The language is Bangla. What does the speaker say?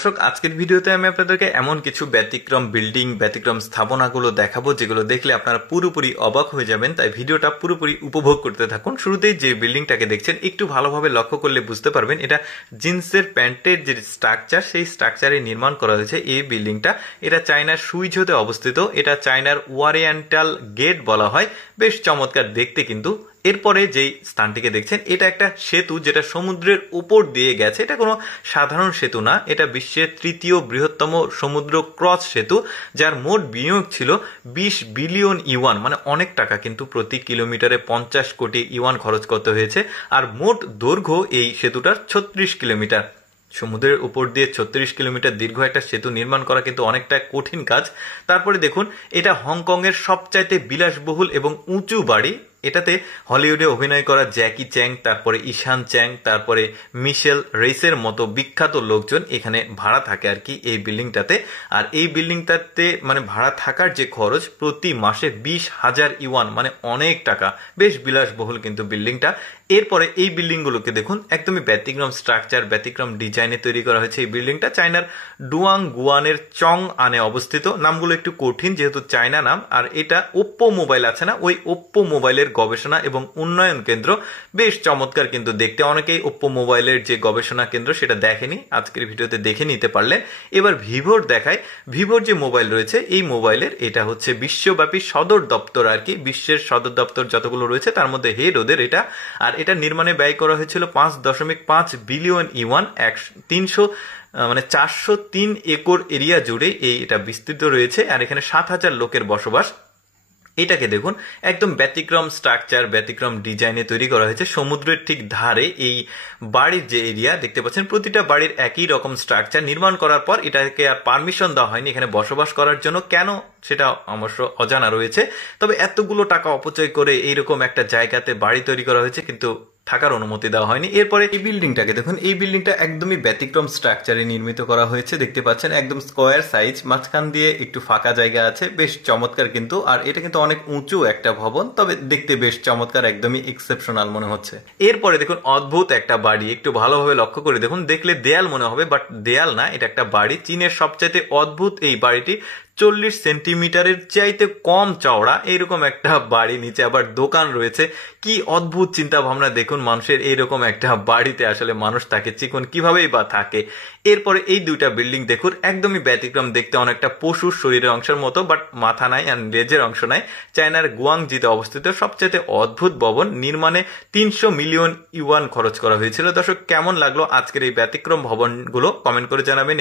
দর্শক, আজকের ভিডিওতে আমি আপনাদেরকে এমন কিছু ব্যতিক্রম বিল্ডিং, ব্যতিক্রম স্থাপনাগুলো দেখাবো যেগুলো দেখলে আপনারা পুরোপুরি অবাক হয়ে যাবেন। তাই ভিডিওটা পুরোপুরি উপভোগ করতে থাকুন। শুরুতেই যে বিল্ডিংটাকে দেখছেন একটু ভালোভাবে লক্ষ্য করলে বুঝতে পারবেন এটা জিন্সের প্যান্টের যে স্ট্রাকচার, সেই স্ট্রাকচারে নির্মাণ করা হয়েছে এই বিল্ডিংটা। এটা চায়নার সুইঝোতে অবস্থিত। এটা চায়নার ওরিয়েন্টাল গেট বলা হয়। বেশ চমৎকার দেখতে কিন্তু। এরপরে যেই স্থানটিকে দেখছেন এটা একটা সেতু যেটা সমুদ্রের উপর দিয়ে গেছে। এটা কোনো সাধারণ সেতু না, এটা বিশ্বের তৃতীয় বৃহত্তম সমুদ্র ক্রস সেতু, যার মোট বিনিয়োগ ছিল 20 বিলিয়ন ইউয়ান, মানে অনেক টাকা কিন্তু। প্রতি কিলোমিটারে 50 কোটি ইউয়ান খরচ করতে হয়েছে। আর মোট দৈর্ঘ্য এই সেতুটার 36 কিলোমিটার। সমুদ্রের উপর দিয়ে 36 কিলোমিটার দীর্ঘ একটা সেতু নির্মাণ করা কিন্তু অনেকটা কঠিন কাজ। তারপরে দেখুন, এটা হংকং এর সবচাইতে বিলাসবহুল এবং উঁচু বাড়ি। এটাতে হলিউডে অভিনয় করা জ্যাকি চ্যাং, তারপরে ঈশান চ্যাং, তারপরে মিশেল রেইসের মতো বিখ্যাত লোকজন এখানে ভাড়া থাকে আর কি এই বিল্ডিংটাতে। আর এই বিল্ডিংটাতে মানে ভাড়া থাকার যে খরচ প্রতি মাসে 20,000 ইউয়ান, মানে অনেক টাকা। বেশ বিলাসবহুল কিন্তু বিল্ডিংটা। এরপরে এই বিল্ডিংগুলোকে দেখুন, একদমই ব্যতিক্রম স্ট্রাকচার, ব্যতিক্রম ডিজাইনে তৈরি করা হয়েছে এই বিল্ডিংটা। চায়নার ডুয়াং গুয়ানের চং আনে অবস্থিত। নামগুলো একটু কঠিন যেহেতু চায়না নাম। আর এটা ওপ্পো মোবাইল আছে না, ওই ওপ্পো মোবাইলের গবেষণা এবং উন্নয়ন কেন্দ্র। বেশ চমৎকার কিন্তু দেখতে। অনেকেই ওপ্পো মোবাইলের যে গবেষণা কেন্দ্র সেটা দেখেনি, আজকের ভিডিওতে দেখে নিতে পারলেন। এবার ভিভোর দেখায়। ভিভোর যে মোবাইল রয়েছে এই মোবাইলের এটা হচ্ছে বিশ্বব্যাপী সদর দপ্তর আর কি। বিশ্বের সদর দপ্তর যতগুলো রয়েছে তার মধ্যে হেড ওদের এটা। আর এটা নির্মাণে ব্যয় করা হয়েছিল 5.5 বিলিয়ন ইউয়ান। 403 একর এরিয়া জুড়ে এটা বিস্তৃত রয়েছে। আর এখানে 7,000 লোকের বসবাস। এটাকে দেখুন, একদম ব্যতিক্রম স্ট্রাকচার, ব্যতিক্রম ডিজাইনে তৈরি করা হয়েছে। সমুদ্রের ঠিক ধারে এই বাড়ির যে এরিয়া দেখতে পাচ্ছেন, প্রতিটা বাড়ির একই রকম স্ট্রাকচার। নির্মাণ করার পর এটাকে আর পারমিশন দেওয়া হয়নি এখানে বসবাস করার জন্য। কেন সেটা অবশ্য অজানা রয়েছে। তবে এতগুলো টাকা অপচয় করে এইরকম একটা জায়গাতে বাড়ি তৈরি করা হয়েছে, কিন্তু থাকার অনুমতি দেওয়া হয়নি। এরপরে এই বিল্ডিংটাকে দেখুন, এই বিল্ডিংটা একদমই ব্যতিক্রম স্ট্রাকচারে নির্মিত করা হয়েছে। দেখতে পাচ্ছেন একদম স্কোয়ার সাইজ, মাঝখান দিয়ে একটু ফাঁকা জায়গা আছে। বেশ চমৎকার কিন্তু। আর এটা কিন্তু অনেক উঁচু একটা ভবন, তবে দেখতে বেশ চমৎকার, একদমই এক্সেপশনাল মনে হচ্ছে। এরপরে দেখুন অদ্ভুত একটা বাড়ি। একটু ভালোভাবে লক্ষ্য করে দেখুন, দেখলে দেয়াল মনে হবে বাট দেয়াল না, এটা একটা বাড়ি। চীনের সবচাইতে অদ্ভুত এই বাড়িটি 40 সেন্টিমিটারের চাইতে কম চওড়া। এইরকম একটা বাড়ি, নিচে আবার দোকান রয়েছে। কি অদ্ভুত চিন্তা ভাবনা দেখুন মানুষের। এইরকম একটা বাড়িতে আসলে মানুষ থাকে, চিকন কিভাবেই বা থাকে। এরপরে এই দুইটা বিল্ডিং দেখুন, একদমই ব্যতিক্রম দেখতে। অনেকটা পশুর শরীরের অংশের মতো, বাট মাথা নাই আর লেজের অংশ নাই। চায়নার গুয়াংজিতে অবস্থিত সবচাইতে অদ্ভুত ভবন। নির্মাণে 300 মিলিয়ন ইউয়ান খরচ করা হয়েছিল। দর্শক, কেমন লাগলো আজকের এই ব্যতিক্রম ভবনগুলো কমেন্ট করে জানাবেন।